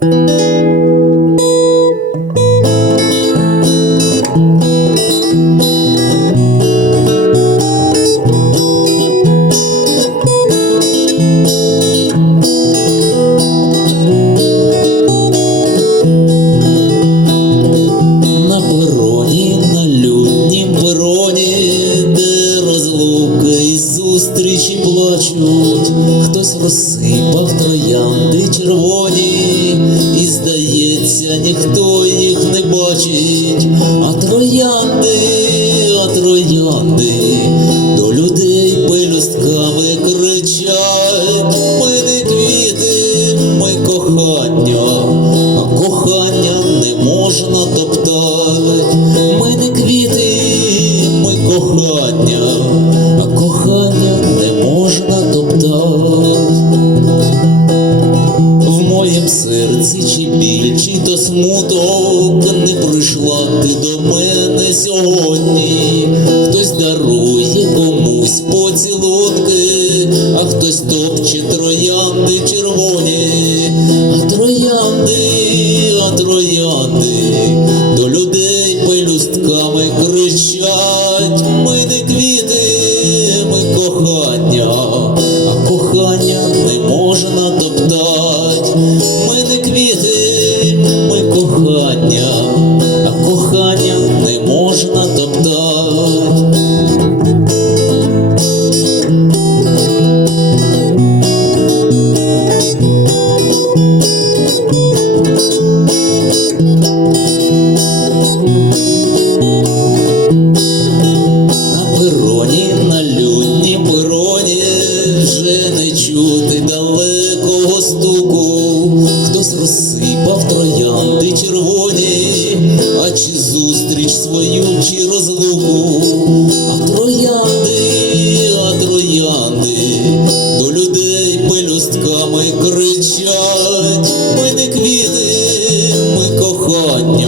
thank you. Зустрічі плачуть, хтось розсипав троянди червоні, і здається, ніхто їх не бачить, а троянди, а троянди моїм серці чи біль, чи то смуток не прийшла ти до мене сьогодні. Хтось дарує комусь поцілунки, а хтось топче троянди червоні, а троянди, а троянди до людей пелюстками кричать. чути далекого стуку, хтось розсипав троянди червоні, а чи зустріч свою, чи розлуку, а троянди, а троянди до людей пелюстками кричать, ми не квіти, ми кохання.